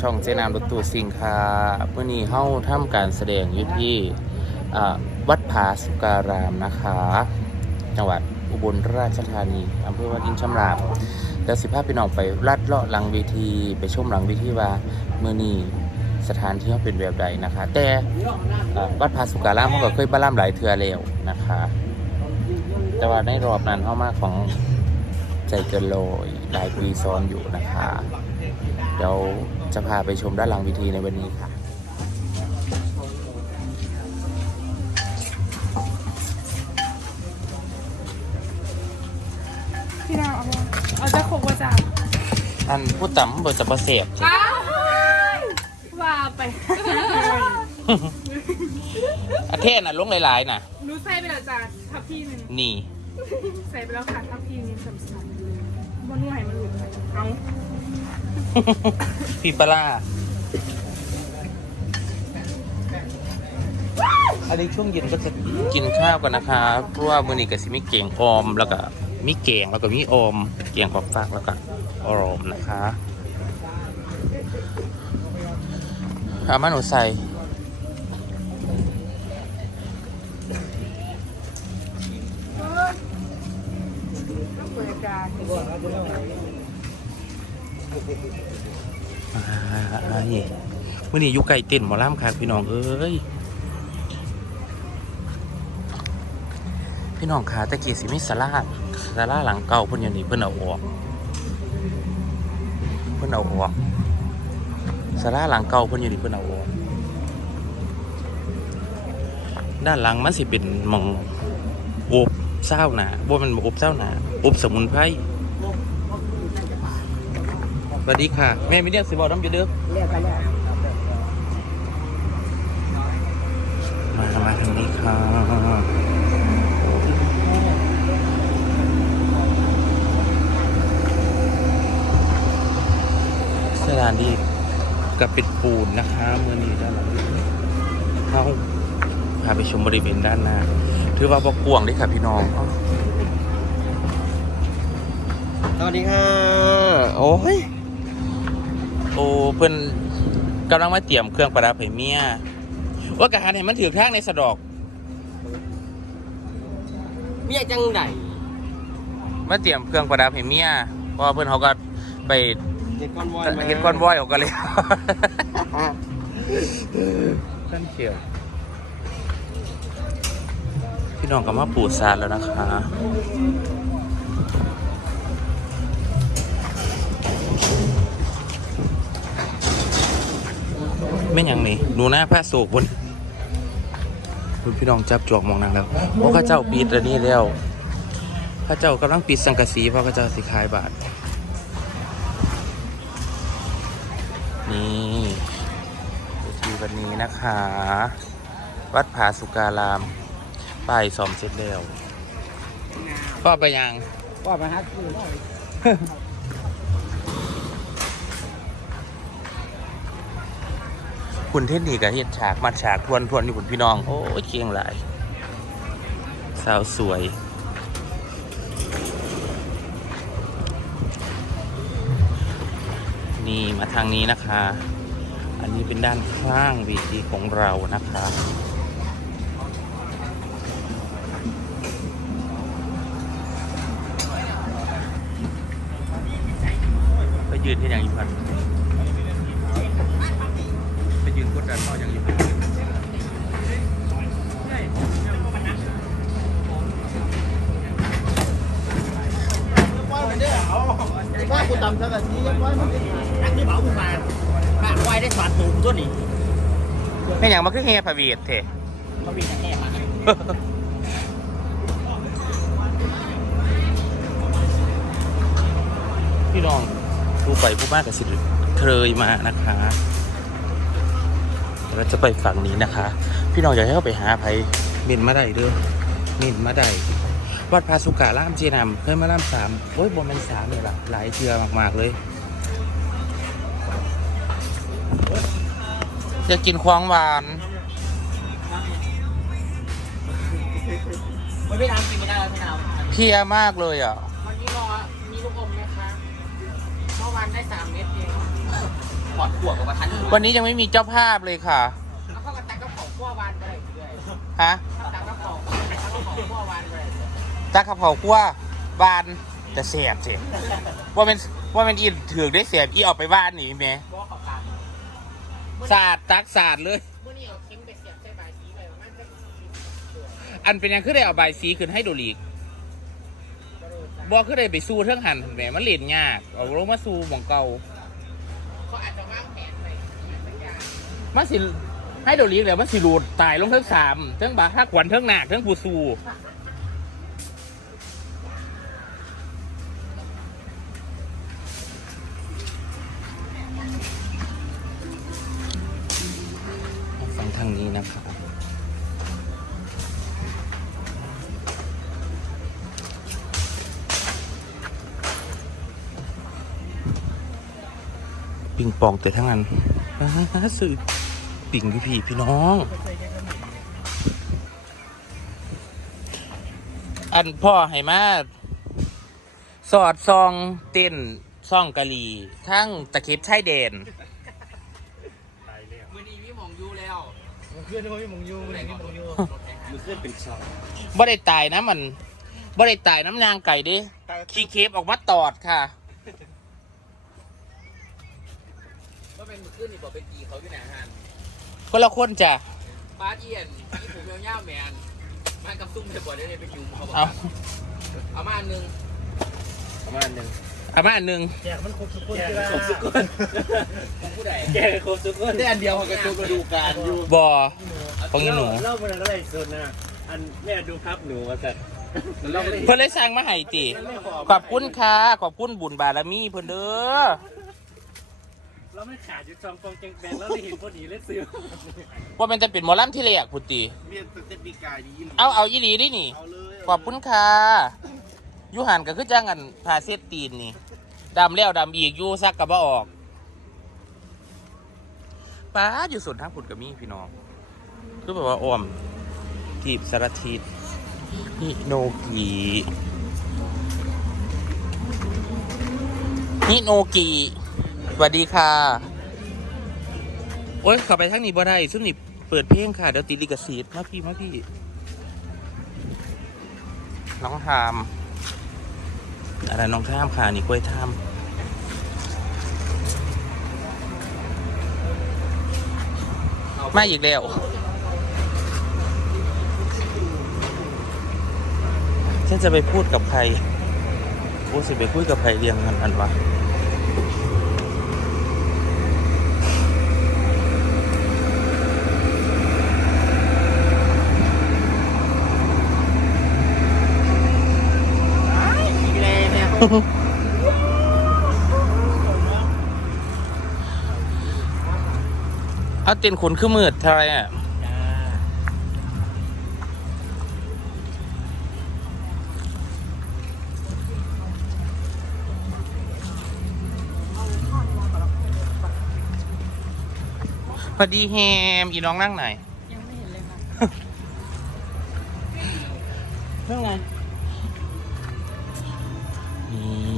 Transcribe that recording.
ช่องเจนามรถตู้สิงคาเมื่อนี้เฮ้าทำการแสดงอยู่ที่วัดผาสุการามนะคะ จังหวัดอุบลราชธานีอำเภอวารินชำราบแล้วสิภาพพี่น้องไปลัดเลาะหลังเวทีไปชมหลังเวทีว่าเมื่อนี้สถานที่เขาเป็นแบบใดนะคะ แต่วัดผาสุการามเขาก็เคยบ้าล่ำหลายเทือแล้วนะคะ แต่ว่าในรอบนั้นเข้ามาของ ใจเกินโลยหลายปีซ้อนอยู่นะคะ เดี๋ยวจะพาไปชมด้านหลังวิธีในวันนี้ค่ะพี่ดาวเอามาเอาจะโคกว่าจ้าอันพูดต่ำบทจะประเสพอ้าวว่าไปอาเทศน่ะลงหลายๆน่ะหนูใส่ไปแล้วจ้าทับพี่หนึ่งนี่ ใส่ไปแล้วค่ะทับพี่นี้สำคัญ บนหน่วมันหลุดเอาพี่ปลาร่าอันนี้ช่วงเย็นก็จะกินข้าวกันนะคะเพราะว่ามื้อนี้ก็สิมีเก่งออมแล้วก็มีเก่งแล้วก็มีออมเก่งของฝากแล้วก็ออมนะคะอามาหนูใส่ ต้องเปิดการ อ่านี่มื่อนี้อยู่ไก่เต้นหมอล่ำค่ะพี่น้องเอ้ย พี่น้องขาตะกี้สิมีสลาสลาหลังเก่าเพิ่นอยู่นี่เพิ่นเอาออก เพิ่นเอาออกสลาหลังเก่าเพิ่นอยู่นี่เพิ่นเอาออก ด้านหลังมันสิเป็นหมองอบเศร้าหนาบ่มันอบเศร้าหนาอบสมุนไพร วัสดีค่ะ แม่มีเรียกสิบอกน้ำอยู่เด้อเรียกกันแล้วมามาทางนี้ค่ะสถานที่กับปิดปูนนะคะเมื่อนี้ด้านหลังเข้าพาไปชมบริเวณด้านหน้าถือว่าบ่กวางเด้ค่ะพี่น้องสวัสดีค่ะ โอ้ย โอ้เพิ่นกำลังมาเตรียมเครื่องประดับให้เมียว่ากะหันเห็นมันถือข้างในสะดอก เมียจังไดมาเตรียมเครื่องประดับให้เมียเพราะว่าเพื่อนเขาก็ไปเห็นคอนวอยมาเห็นคอนวอยออกกันเลยท่านเขียวพี่น้องก็มาปูซานแล้วนะคะ ม่นหยังนี่หนูหน้าผ้าโศกบนคุณพี่น้องจับจวกมองนางแล้วเพราะข้าเจ้าปิดอันนี้แล้วพระเจ้ากำลังปิดสังกะสีเพราะพระเจ้าสิขายบาทนี่เวทีวันนี้นะคะ วัดผาสุการามป้ายสอมเสร็จแล้วพ่อไปยังว่าไปฮักคือ คุณเทคนิคกับเฮ็ดฉากมัดฉากทวนทวนอยู่คุณพี่น้อง โอ้ยเกียงหลายสาวสวย นี่มาทางนี้นะคะ อันนี้เป็นด้านข้างเวทีของเรานะคะไปยืนที่อย่างอีพัน ว่ากูตำสักทียังไว้มันนักที่เผากูมาข้าไว้ได้สวัสดิ์ตูตัวนี้แม่อย่างมาคือเฮียพาเวียดเถเขาวิ่งแค่มาพี่น้องผู้ไปผู้มากกับสิเคยมานะคะเดี๋ยวเราจะไปฝั่งนี้นะคะ พี่น้องอยากให้เขาไปหาไผเมินมาได้เด้อเมินมาได้ วัดพาสุการ่ามเจนำเคยมาล่ามสามโอ้ยบนเป็นสามเนี่ยละหลายเทือมากๆเลยอยากกินควางหวานไม่ไม่ทำกินไม่ได้แล้วไม่เอาเพลียมากเลยอะวันนี้รอมีลูกอมไหมคะเมื่อวานได้สามเม็ดเองถอดขวดออกมาทันวันนี้ยังไม่มีเจ้าภาพเลยค่ะแล้วเขาก็ตักกระเป๋าขั้ววานไปเลยเรื่อยฮะตักกระเป๋าตักกระเป๋าขั้ววานไป เลยตักกระเพราคั่วบานจะเสียบสิว่าเป็นว่าเป็นอีถือได้เสียบอีออกไปบ้านหนีแม่บอกเขาตามสาดตักสาดเลยเมื่อนี้เอาเข็มไปเสียบใส่ใบสีไปมันจะอันเป็นยังคือได้เอาใบายสีขึ้นให้ดูลีกบอกคือได้ไปสู้เทิงหันแหมมันเล่นยากเอาลงมาสู้หมองเก่าเขาอาจจะวางแผนไปสักอย่างมันสิให้ดูลีกแล้วมันสิรูดตายลงเทิงสามเทิงบาทักขวัญเทิงหนักเทิงผู้สู้ ทางนี้นะครับปิงปองแต่ทั้งนั้นสื่อปิงพี่พี่พี่น้อง อันพ่อให้มาสอดซองเต้นซ่องกะหรี่ทั้งตะเข็บชายแดน มันขึ้นที่ว่าพี่มงยูมันนี่มงยูมือขึ้นเป็นช็อตบ่ได้ตายนะมันบ่ได้ตายน้ำนางไก่เดิขี้เคฟออกมาตอดค่ะว่าเป็นมือขึ้นนี่บอกเป็นกีเขาอยู่ไหนฮะก็ละคนจ้ะป้าเอียนที่ผมยาวๆแมนมากับซุ่มจะบ่ได้เลยไปจุ่มเขาบอกเอาเอามาอันหนึงประมาณหนึ่ง เอามาอันหนึ่งแจกมันครบทุกคนครบทุกคนของผู้ใดแจกครบทุกคนได้อันเดียวเขาก็จุ่มมาดูการอยู่บอของอีหนูเล่ามันอะไรสุดนะอันแม่ดูครับหนูมาสัตว์เราเลยเพิ่นเลยสร้างมาให้ติขอบคุณค่ะขอบคุณบุญบารมีเพิ่นเด้อเราไม่ขาดอยู่จองฟองแจงแบนแล้วได้เห็นพอดีเลยซื้อว่ามันจะเป็นหมอลำที่แรกพุติเมียนตึกปีกายดีเอาเอาอีหลีดินี่เอาเลยขอบคุณค่ะ อยูหันก็คือจ้างกันพาเซตตีนนี่ดำแล้วดำอีกอยูซักกับบ่ออกป้าอยู่ส่วนทางผุดกับมีพี่น้อง คือแบบว่าอ้อมทีบสารทิศฮิโนกิฮิโนกิสวัสดีค่ะ โอ้ยเข้าไปทางนี้บ่ได้ซึ่งนี่เปิดเพลงค่ะ เดี๋ยวติลิขสิทธิ์มาพี่มาพี่ น้องทาม อะไรน้องทามค่ะนี่กล้วยท่ามมาอีกแล้วฉันจะไปพูดกับใครโอ้สิไปคุยกับใครเรียงกันอันวะ อีกแล้ว เนี่ยเอาเต้นขนขึ้นมืดเท่าไหรอะพอดีแฮมอีน้องนั่งไหน ยังไม่เห็นเลยค่ะ เรื่องไง Mm.